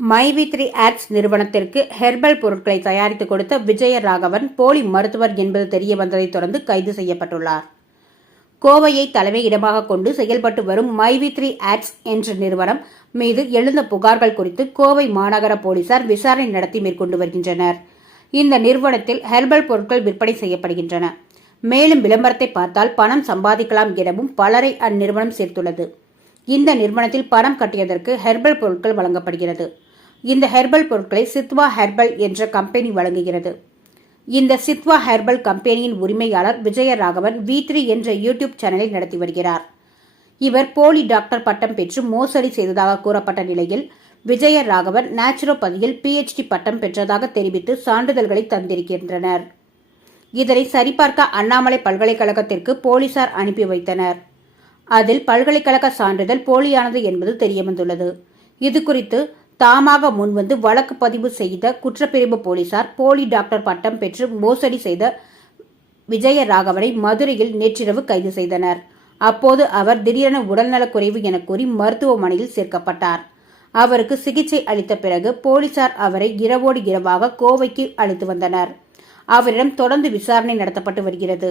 மைவி three ads நிறுவனத்திற்கு herbal பொருட்களை தயாரித்து கொடுத்த விஜய ராகவன் போலி மருத்துவர் என்பது தெரிய வந்ததைத் தொடர்ந்து கைது செய்யப்பட்டுள்ளார். கோவையை தலைமையிடமாக கொண்டு செயல்பட்டு வரும் மைவி த்ரீ ஆட்ஸ் என்ற நிறுவனம் மீது எழுந்த புகார்கள் குறித்து கோவை மாநகர போலீசார் விசாரணை நடத்தி மேற்கொண்டு வருகின்றனர். இந்த நிறுவனத்தில் ஹெர்பல் பொருட்கள் விற்பனை செய்யப்படுகின்றன. மேலும் விளம்பரத்தை பார்த்தால் பணம் சம்பாதிக்கலாம் எனவும் பலரை அந்நிறுவனம் சேர்த்துள்ளது. இந்த நிறுவனத்தில் பணம் கட்டியதற்கு ஹெர்பல் பொருட்கள் வழங்கப்படுகிறது. இந்த ஹெர்பல் பொருட்களை சித்வா ஹெர்பல் என்ற கம்பெனி வழங்குகிறது. இந்த சித்வா ஹெர்பல் கம்பெனியின் உரிமையாளர் விஜயராகவன் வி த்ரீ என்ற யூடியூப் சேனலை நடத்தி வருகிறார். இவர் போலி டாக்டர் பட்டம் பெற்று மோசடி செய்ததாக கூறப்பட்ட நிலையில் விஜய ராகவன் நேச்சுரோபதியில் பிஹெச்டி பட்டம் பெற்றதாக தெரிவித்து சான்றிதழ்களை தந்திருக்கின்றனர். இதனை சரிபார்க்க அண்ணாமலை பல்கலைக்கழகத்திற்கு போலீசார் அனுப்பி வைத்தனர். அதில் பல்கலைக்கழக சான்றிதழ் போலியானது என்பது தெரியவந்துள்ளது. இது குறித்து தாமாக முன்வந்து வழக்கு பதிவு செய்த குற்றப்பிரிவு போலீசார் போலி டாக்டர் பட்டம் பெற்று மோசடி செய்த விஜயராகவனை மதுரையில் நேற்றிரவு கைது செய்தனர். அப்போது அவர் திடீரென உடல்நலக்குறைவு என கூறி மருத்துவமனையில் சேர்க்கப்பட்டார். அவருக்கு சிகிச்சை அளித்த பிறகு போலீசார் அவரை இரவோடு இரவாக கோவைக்கு அழைத்து வந்தனர். அவரிடம் தொடர்ந்து விசாரணை நடத்தப்பட்டு வருகிறது.